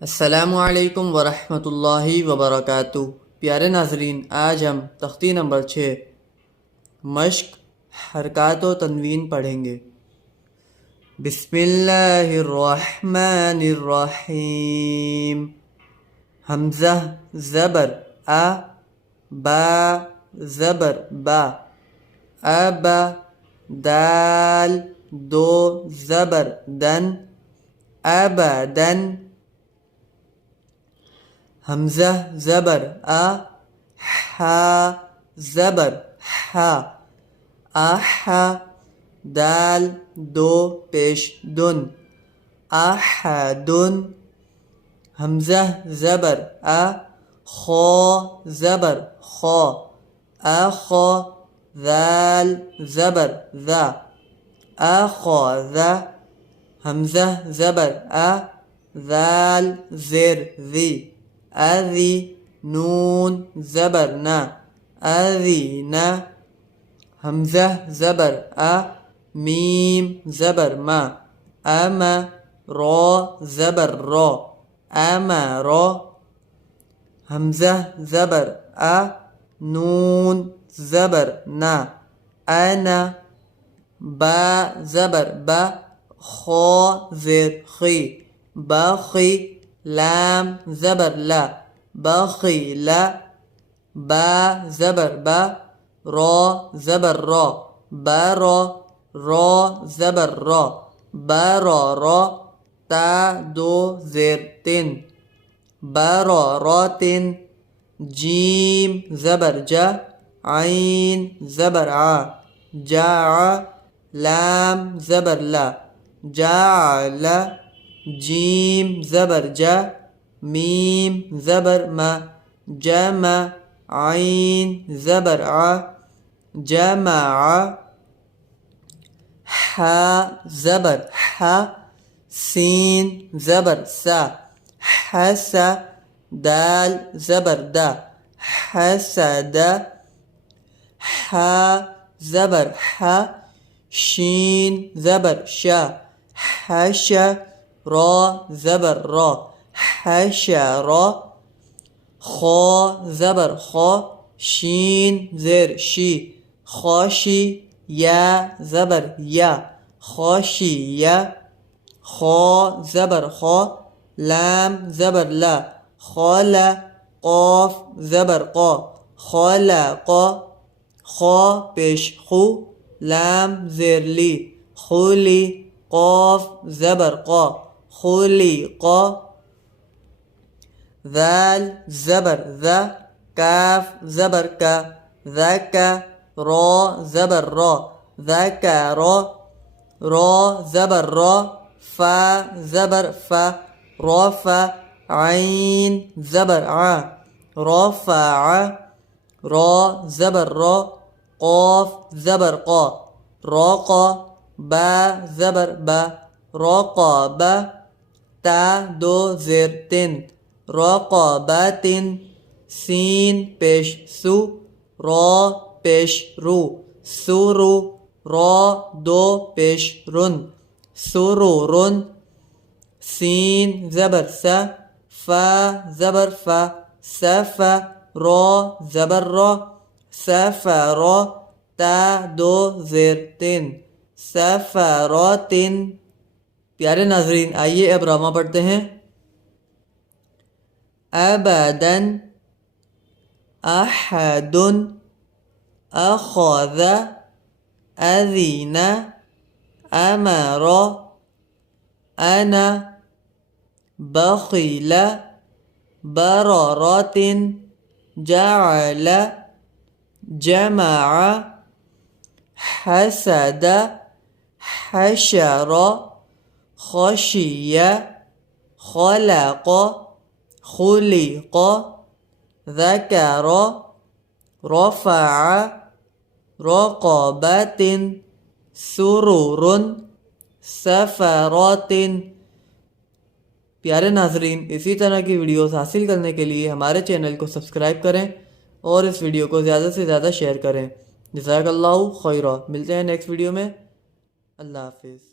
السلام علیکم ورحمۃ اللہ وبرکاتہ۔ پیارے ناظرین، آج ہم تختی نمبر 6 مشق حرکات و تنوین پڑھیں گے۔ بسم اللہ الرحمن الرحیم۔ حمزہ زبر آ، با زبر با، اب، دال دو زبر دن، ابدن۔ حمزہ زبر آ، ہا زبر ہا، آہا، دال دو پیش دن، آہدن۔ حمزہ زبر آ، خو زبر خو، آخو، ذال زبر ذا، آخذ۔ حمزہ زبر آ، ذال زیر ذی، اذی، نون زبر نا، اذینا۔ حمزہ زبر آ، میم زبر ما، اما، رو زبر رو، امرو۔ حمزہ زبر آ، نون زبر نا، انا۔ با زبر با، خو زیر خی، باخی، لام زبر لا، بخیلا۔ با زبر با، رو زبر رو، برو، رو زبر رو، برورو۔ تا دو زیر تن، بروراتن۔ جیم زبر جا، عین زبر ع، جاع، لام زبر لا، جاعل۔ جیم زبر جا، میم زبر ما، جمع، عین زبر ع، جمع۔ حا زبر حا، سین زبر سا، حسا، دال زبر دا، حسد۔ حا زبر حا، شین زبر شا، حشا، رو زبر رو، حشر۔ خو زبر خو، شین زیر شی، خوشی، یا زبر یا، خوشیہ۔ خو زبر خو، لام زبر لا، خولا، قاف زبر قا، خلق۔ خو پیش خو، لام زیر لی، خولی، قاف زبر قا، خلق۔ ذال زبر ذا، کاف زبر کا، ذکا، رو زبر رو، ذکر۔ رو زبر رو، فا زبر فا، رفع، عین زبر ع، رفع۔ رو زبر رو، قاف زبر قا، رقا، با زبر با، رقب۔ تا دو زیر تن، رقبت۔ سین پیش سو، رو پیش رو، سرو، رو دو پیش رن، سرورن۔ سین زبر سا، فا زبر فا، سفا، رو زبر رو، سفرو۔ تا دو زیر تن، سفراتن۔ پیارے ناظرین، آئیے اب راما پڑھتے ہیں۔ ابدن، احد، اخذ، اذن، امر، انا، بخل، بررت، جعل، جمع، حسد، حشر، خشي، خلق، خلق، ذكر، رفع، رقبة، سرور، سفرات۔ پیارے ناظرین، اسی طرح کی ویڈیوز حاصل کرنے کے لیے ہمارے چینل کو سبسکرائب کریں اور اس ویڈیو کو زیادہ سے زیادہ شیئر کریں۔ جزاک اللہ خیرہ۔ ملتے ہیں نیکسٹ ویڈیو میں۔ اللہ حافظ۔